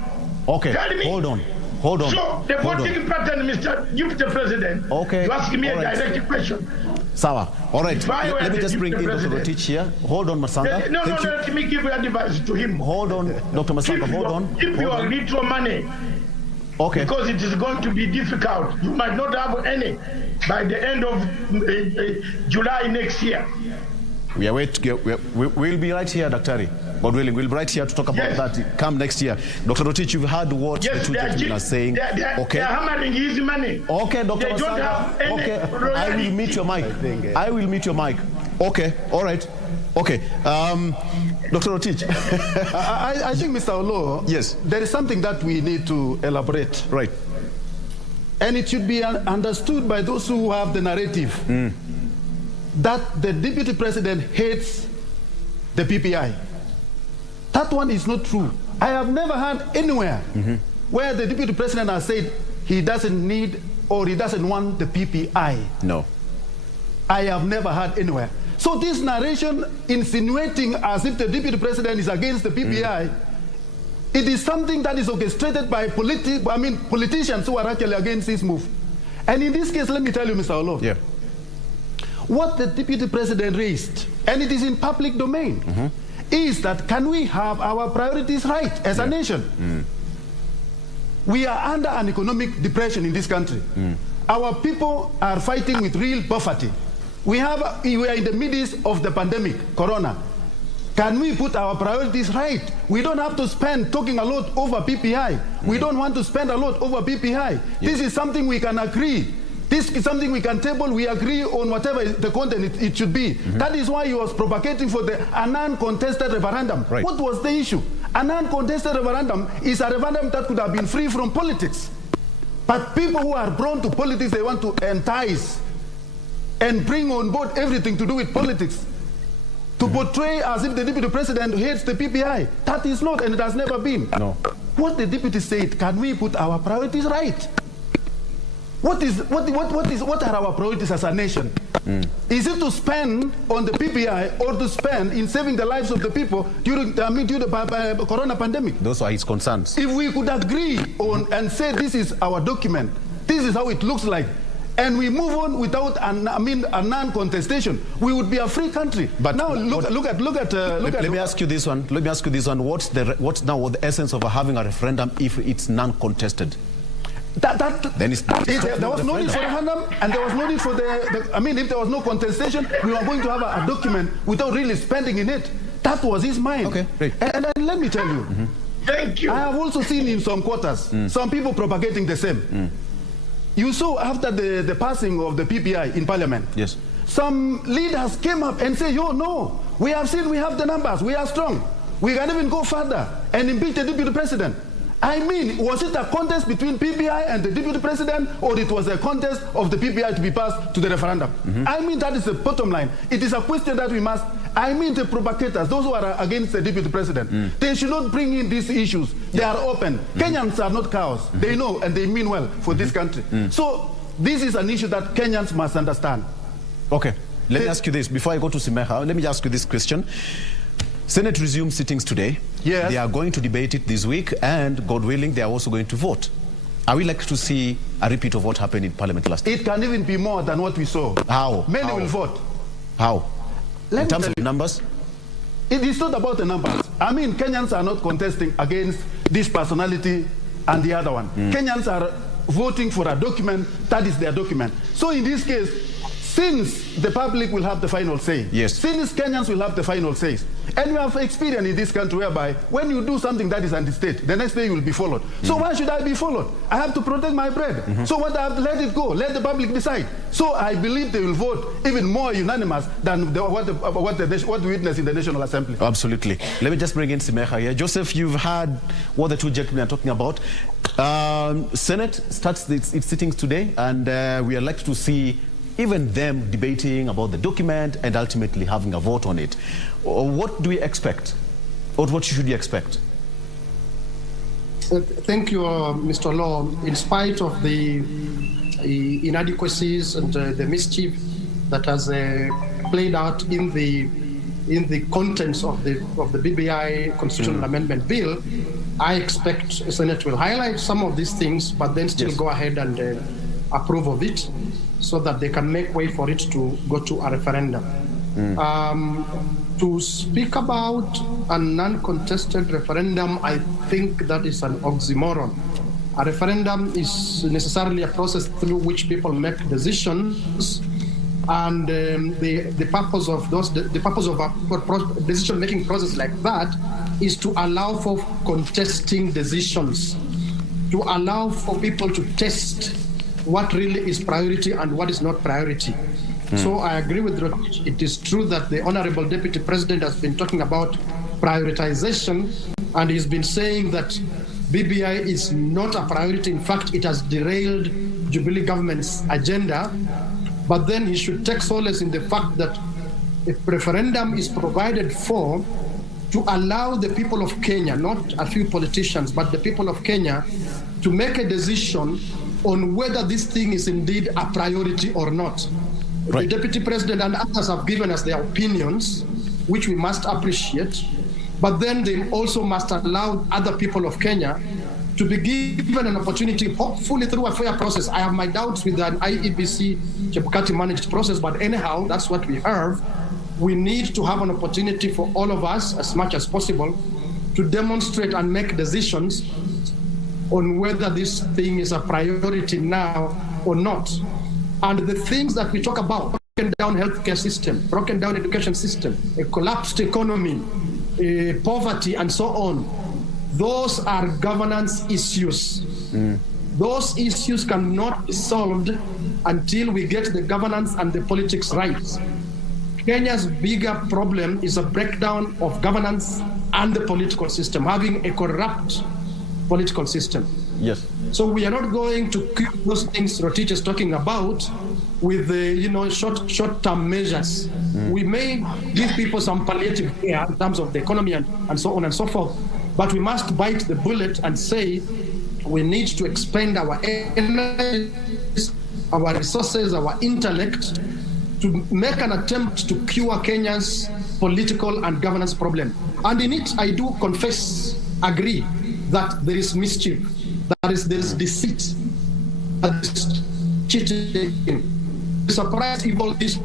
Okay, Tell me. hold on. So the voting pattern, Mr. Deputy President, okay. you ask me a direct question. Sawa. All right. Let me just bring in Dr. President. Rotich here. Hold on, Matsanga. No, let me give advice to him. Hold on, Dr. Matsanga, hold on. Keep your little money. Okay. Because it is going to be difficult. You might not have any by the end of July next year. We'll be right here, Dr. God willing, we'll be right here to talk about that come next year. Dr. Rotich, you've heard what the two gentlemen are saying. Okay. They're hammering his money. Okay, Dr. Matsanga. Okay, I will meet your mic. I will meet your mic. Okay, all right. Okay, Dr. Rotich. I think, Mr. Oloo, yes, there is something that we need to elaborate. Right. And it should be understood by those who have the narrative that the deputy president hates the PPI. That one is not true. I have never heard anywhere where the deputy president has said he doesn't need or he doesn't want the PPI. No. I have never heard anywhere. So this narration insinuating as if the deputy president is against the PPI, it is something that is orchestrated by politicians who are actually against this move. And in this case, let me tell you, Mr. Oloo, what the deputy president raised, and it is in public domain, is that can we have our priorities right as a nation? We are under an economic depression in this country. Our people are fighting with real poverty. We are in the midst of the pandemic, Corona. Can we put our priorities right? We don't have to spend talking a lot over PPI. We don't want to spend a lot over PPI. This is something we can agree. This is something we can table. We agree on whatever the content it should be. That is why he was propagating for a non-contested referendum. Right. What was the issue? A non-contested referendum is a referendum that could have been free from politics. But people who are drawn to politics, they want to entice and bring on board everything to do with politics. To portray as if the deputy president hates the PPI. That is not, and it has never been. No. What the deputy said, can we put our priorities right? What are our priorities as a nation? Is it to spend on the PPI or to spend in saving the lives of the people during the corona pandemic? Those are his concerns. If we could agree on and say this is our document, this is how it looks like, and we move on without a non-contestation, we would be a free country. But now let me ask you this one. Let me ask you this one. What's now the essence of having a referendum if it's non-contested? There was no need for referendum, and there was no need for if there was no contestation, we were going to have a document without really spending in it. That was his mind. Okay, great. And let me tell you, thank you. I have also seen in some quarters some people propagating the same. You saw after the passing of the PPI in Parliament, yes, some leaders came up and said, no, we have seen, we have the numbers, we are strong. We can even go further and impeach the deputy president. I mean, was it a contest between PPI and the deputy president, or it was a contest of the PPI to be passed to the referendum? I mean, that is the bottom line. It is a question that we must, the provocators, those who are against the deputy president, they should not bring in these issues. They are open. Kenyans are not cows. They know and they mean well for this country. So this is an issue that Kenyans must understand. Okay, let me ask you this. Before I go to Simekha, let me ask you this question. Senate resumes sittings today. Yes. They are going to debate it this week, and God willing, they are also going to vote. Are we likely to see a repeat of what happened in Parliament last year? It can even be more than what we saw. How? Many will vote. How? In terms of numbers? It is not about the numbers. Kenyans are not contesting against this personality and the other one. Kenyans are voting for a document that is their document. So in this case, since the public will have the final say, yes, since Kenyans will have the final say, and we have experience in this country whereby when you do something that is anti-state, the next day you will be followed. So why should I be followed? I have to protect my bread. So what I have to let it go, let the public decide. So I believe they will vote even more unanimous than what we witness in the National Assembly. Absolutely. Let me just bring in Simekha here. Joseph, you've heard what the two gentlemen are talking about. Senate starts its sittings today, and we are likely to see even them debating about the document and ultimately having a vote on it. What do we expect? Or what should we expect? Thank you, Mr. Oloo. In spite of the inadequacies and the mischief that has played out in the contents of the BBI constitutional amendment bill, I expect the Senate will highlight some of these things, but then still go ahead and approve of it, so that they can make way for it to go to a referendum. To speak about a non-contested referendum, I think that is an oxymoron. A referendum is necessarily a process through which people make decisions, and the purpose of a decision-making process like that is to allow for contesting decisions, to allow for people to test what really is priority and what is not priority. So I agree with Rotich. It is true that the Honorable Deputy President has been talking about prioritization, and he's been saying that BBI is not a priority. In fact, it has derailed Jubilee government's agenda. But then he should take solace in the fact that a referendum is provided for to allow the people of Kenya, not a few politicians, but the people of Kenya, to make a decision on whether this thing is indeed a priority or not. Right. The Deputy President and others have given us their opinions, which we must appreciate, but then they also must allow other people of Kenya to be given an opportunity, hopefully through a fair process. I have my doubts with an IEBC Chebukati managed process, but anyhow, that's what we have. We need to have an opportunity for all of us, as much as possible, to demonstrate and make decisions on whether this thing is a priority now or not. And the things that we talk about, broken down healthcare system, broken down education system, a collapsed economy, poverty, and so on, those are governance issues. Those issues cannot be solved until we get the governance and the politics right. Kenya's bigger problem is a breakdown of governance and the political system, having a corrupt political system. Yes. So we are not going to keep those things Rotich is talking about with short-term measures. We may give people some palliative care in terms of the economy and so on and so forth, but we must bite the bullet and say we need to expend our energies, our resources, our intellect to make an attempt to cure Kenya's political and governance problem. And in it, I do agree that there is mischief, there is deceit, there is cheating. Surprise if all these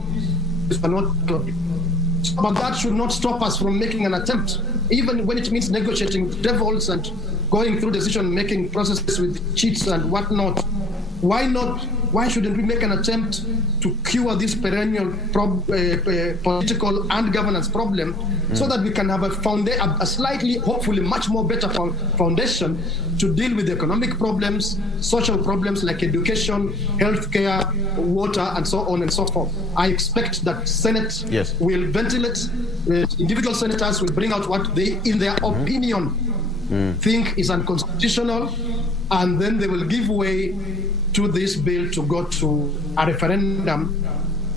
are not, but that should not stop us from making an attempt, even when it means negotiating with devils and going through decision-making processes with cheats and whatnot. Why not? Why shouldn't we make an attempt to cure this perennial political and governance problem so that we can have a slightly, hopefully much more better foundation to deal with economic problems, social problems like education, healthcare, water, and so on and so forth. I expect that Senate will ventilate, individual senators will bring out what they, in their opinion, think is unconstitutional, and then they will give way to this bill to go to a referendum,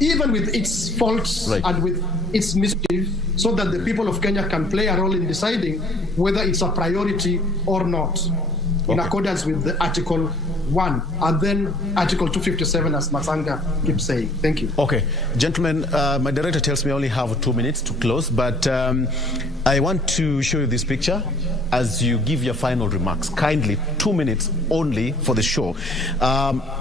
even with its faults and with its mischief, so that the people of Kenya can play a role in deciding whether it's a priority or not, in accordance with the Article 1 and then Article 257, as Matsanga keeps saying. Thank you. Okay, gentlemen, my director tells me I only have 2 minutes to close, but I want to show you this picture as you give your final remarks. Kindly, 2 minutes only for the show.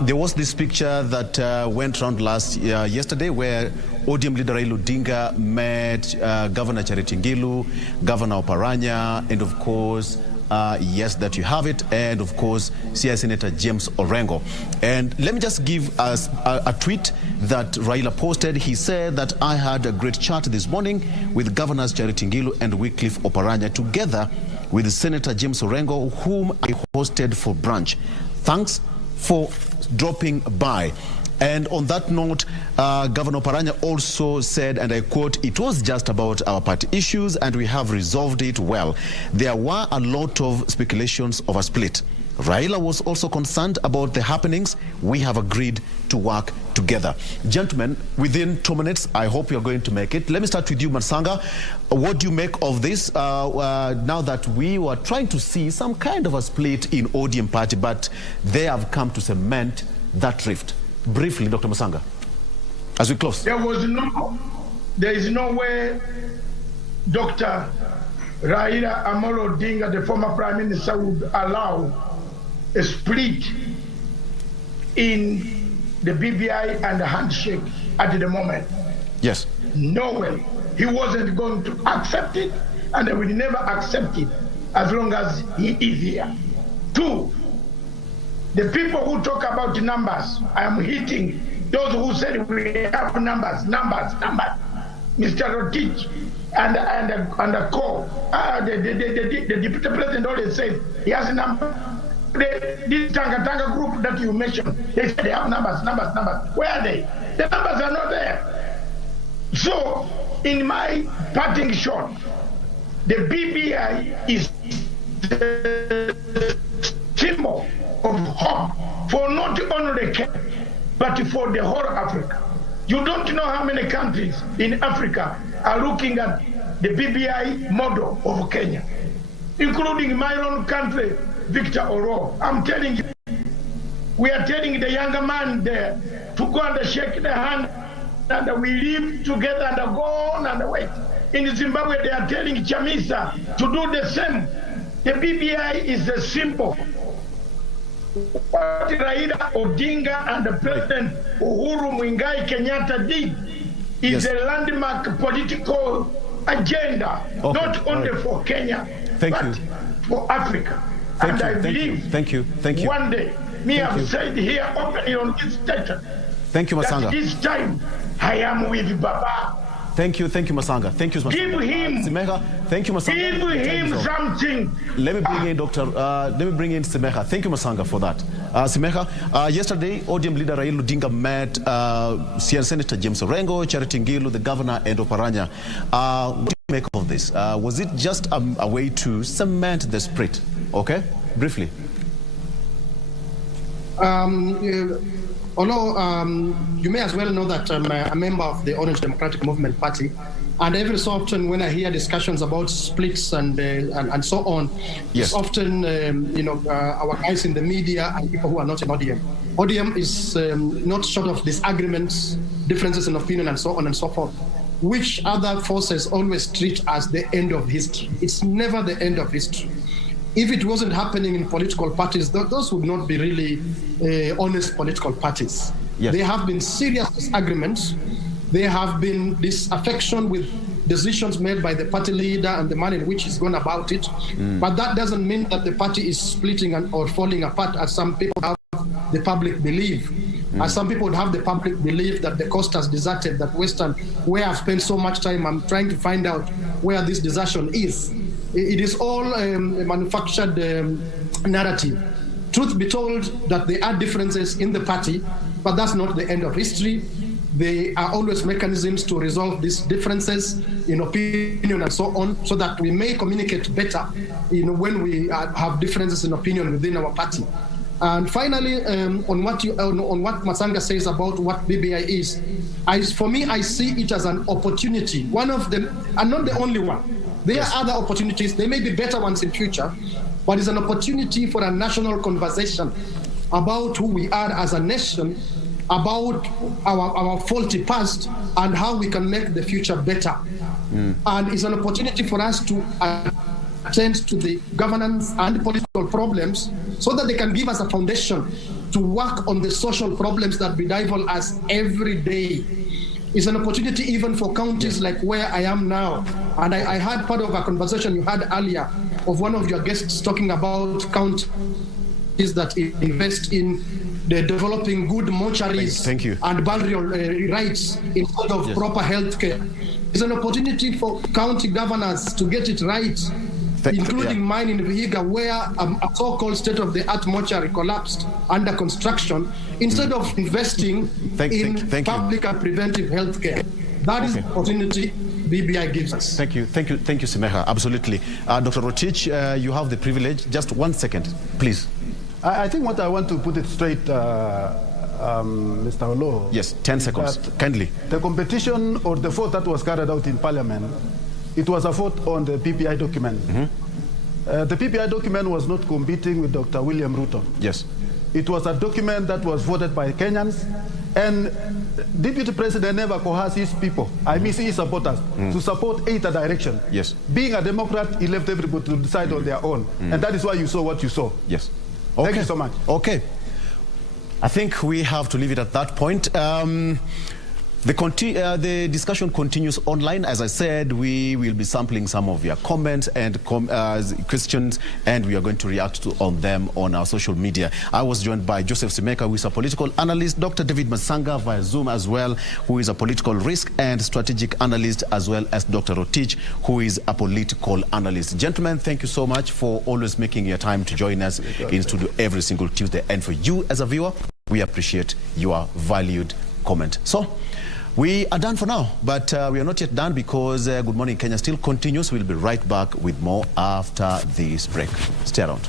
There was this picture that went around yesterday where ODM leader Raila Odinga met Governor Charity Ngilu, Governor Oparanya, and of course, Yes, that you have it. And of course, CI Senator James Orengo. And let me just give us a tweet that Raila posted. He said that I had a great chat this morning with Governors Charity Ngilu and Wycliffe Oparanya together with Senator James Orengo, whom I hosted for brunch. Thanks for dropping by. And on that note, Governor Oparanya also said, and I quote, "It was just about our party issues and we have resolved it well. There were a lot of speculations of a split. Raila was also concerned about the happenings. We have agreed to work together." Gentlemen, within 2 minutes, I hope you're going to make it. Let me start with you, Matsanga. What do you make of this now that we were trying to see some kind of a split in ODM party, but they have come to cement that rift? Briefly, Dr. Matsanga, as we close. There is no way Dr. Raila Amolo Odinga, the former Prime Minister, would allow a split in the BBI and the handshake at the moment. Yes. No way. He wasn't going to accept it, and he will never accept it as long as he is here. Two, the people who talk about numbers, I am hitting those who said we have numbers. Mr. Rotich and the co, the deputy president always says he has numbers. This Tanga group that you mentioned, they said they have numbers. Where are they? The numbers are not there. So, in my parting shot, the BBI is the symbol of hope for not only Kenya, but for the whole Africa. You don't know how many countries in Africa are looking at the BBI model of Kenya, including my own country, Victor Oloo. I'm telling you, we are telling the younger man there to go and shake the hand, and we live together and go on and wait. In Zimbabwe, they are telling Chamisa to do the same. The BBI is a symbol. What Raila Odinga and the President Uhuru Muigai Kenyatta did is a landmark political agenda, not only for Kenya, but for Africa. I believe one day, me have said here openly on this station, thank you, Matsanga. That this time I am with Baba. Thank you, Matsanga. Thank you, Matsanga. Give him, Simekha, thank you, Matsanga. Give him something. Let me bring in Simekha. Thank you, Matsanga, for that. Simekha, yesterday, ODM leader Raila Odinga met CN Senator James Orengo, Charity Ngilu, the governor, and Oparanya. What do you make of this? Was it just a way to cement the split? Okay, briefly. Although you may as well know that I'm a member of the Orange Democratic Movement Party, and every so often when I hear discussions about splits and so on, it's often our guys in the media and people who are not in ODM. ODM is not short of disagreements, differences in opinion, and so on and so forth, which other forces always treat as the end of history. It's never the end of history. If it wasn't happening in political parties, those would not be really honest political parties. Yes. There have been serious disagreements. There have been disaffection with decisions made by the party leader and the manner in which he's gone about it. But that doesn't mean that the party is splitting or falling apart, as some people have the public belief. As some people would have the public belief that the coast has deserted, that Western, where I've spent so much time, I'm trying to find out where this desertion is. It is all a manufactured narrative. Truth be told, that there are differences in the party, but that's not the end of history. There are always mechanisms to resolve these differences in opinion and so on, so that we may communicate better when we have differences in opinion within our party. And finally, on what Matsanga says about what BBI is, for me, I see it as an opportunity. One of them, and not the only one. There are other opportunities. There may be better ones in future, but it's an opportunity for a national conversation about who we are as a nation, about our faulty past, and how we can make the future better. And it's an opportunity for us to attend to the governance and political problems so that they can give us a foundation to work on the social problems that bedevil us every day. It's an opportunity even for counties like where I am now. And I had part of a conversation you had earlier of one of your guests talking about counties that invest in the developing good mortuaries and burial rights instead of proper health care. It's an opportunity for county governors to get it right, including mine in Vihiga, where a so-called state-of-the-art mortuary collapsed under construction, instead of investing in public and preventive health care. That is the opportunity BBI gives us. Thank you, Simekha. Absolutely. Dr. Rotich, you have the privilege. Just 1 second, please. I think what I want to put it straight, Mr. Oloo. Yes, 10 seconds, kindly. The competition or the vote that was carried out in Parliament, it was a vote on the PPI document. The PPI document was not competing with Dr. William Ruto. Yes. It was a document that was voted by Kenyans, and Deputy President never coerced his people, I mean his supporters, to support either direction. Yes. Being a Democrat, he left everybody to decide on their own, and that is why you saw what you saw. Yes. Thank you so much. Okay. I think we have to leave it at that point. The discussion continues online. As I said, we will be sampling some of your comments and questions, and we are going to react on them on our social media. I was joined by Joseph Simekha, who is a political analyst, Dr.David Matsanga via Zoom as well, who is a political risk and strategic analyst, as well as Dr. Rotich, who is a political analyst. Gentlemen, thank you so much for always making your time to join us in studio every single Tuesday. And for you as a viewer, we appreciate your valued comment. So, we are done for now, but we are not yet done because Good Morning Kenya still continues. We'll be right back with more after this break. Stay around.